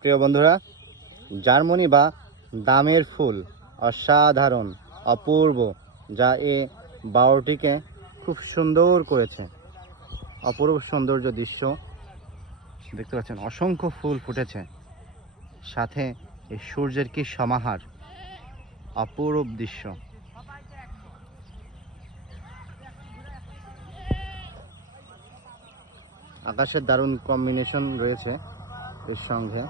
প্রিয় বন্ধুরা, জার্মানি বা দামের ফুল অসাধারণ, অপূর্ব, যা এ বারোটিকে খুব সুন্দর করেছে। অপূর্ব সৌন্দর্য দৃশ্য দেখতে পাচ্ছেন, অসংখ্য ফুল ফুটেছে, সাথে এই সূর্যের কি সমাহার, অপূর্ব দৃশ্য। আকাশের দারুণ কম্বিনেশন রয়েছে এর সঙ্গে।